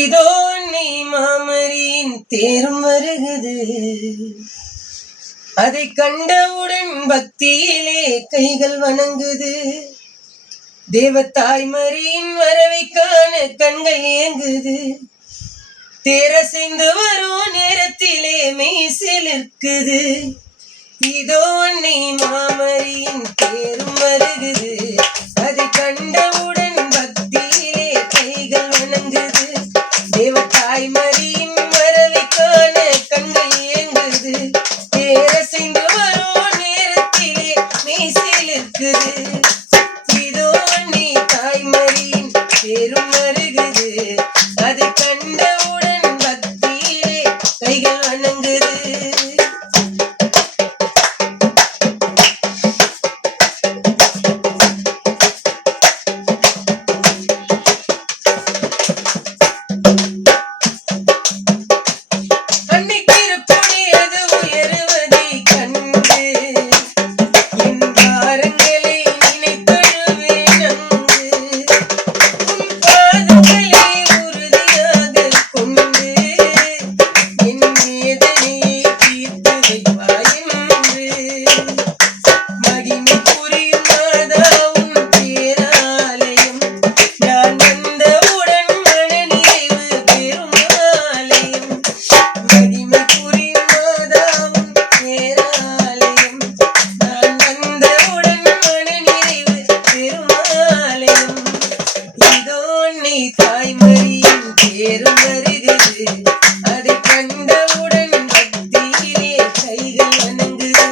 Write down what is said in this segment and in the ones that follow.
இதோ நீ மாமரியின் தேரும் வருகுது. அதை கண்டவுடன் பக்தியிலே கைகள் வணங்குது. தேவத்தாய்மரியின் வரவை காண கண்கள் ஏங்குது. தேரசைந்து வரும் நேரத்திலே மெய்சில் இருக்குது. இதோ நீ மாமரியின் தேரும் வருகுது. அதை கண்டவுடன் பக்தியிலே கைகள் வணங்குது. தேவத்தாய்மரியின் வரவை காண கண்கள் ஏங்குது. தேரசைந்து வரும் நேரத்திலே மெய்சில் இருக்குது. இதோ நீ தாய்மரியின் தேரும் வருகுது. அதை கண்டவுடன் பக்தியிலே கைகள் வணங்குது. தாய்மரியின் தேரும் வருகுது. அதை கண்டவுடன் பக்தியிலே கைகள் வணங்குது.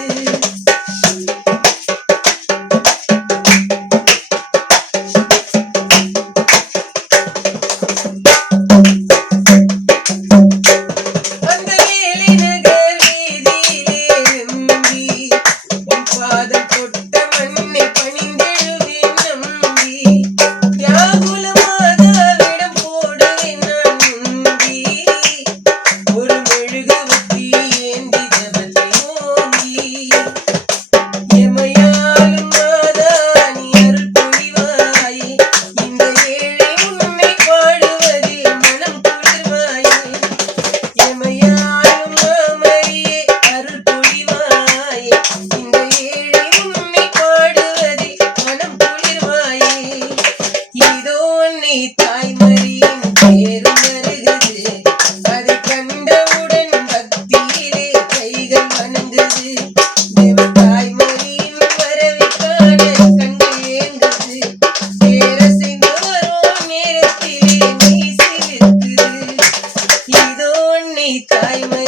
அந்த வேலை நகர் வீதியிலே நம்பி உன் பாதம் தொட்ட மண்ணை பணிந்தெழுவேன் நம்பி. வியாகுலம் தாய்மரியின் தேரும் வருகுது. அதை கண்டவுடன் பக்தியிலே கைகள் வணங்குது. தேவத்தாய்மரியின் வரவை காண கண்கள் ஏங்குது. தேரசைந்து வரும் நேரத்திலே மெய்சில் இருக்குது. இதோ நீ தாய்மரி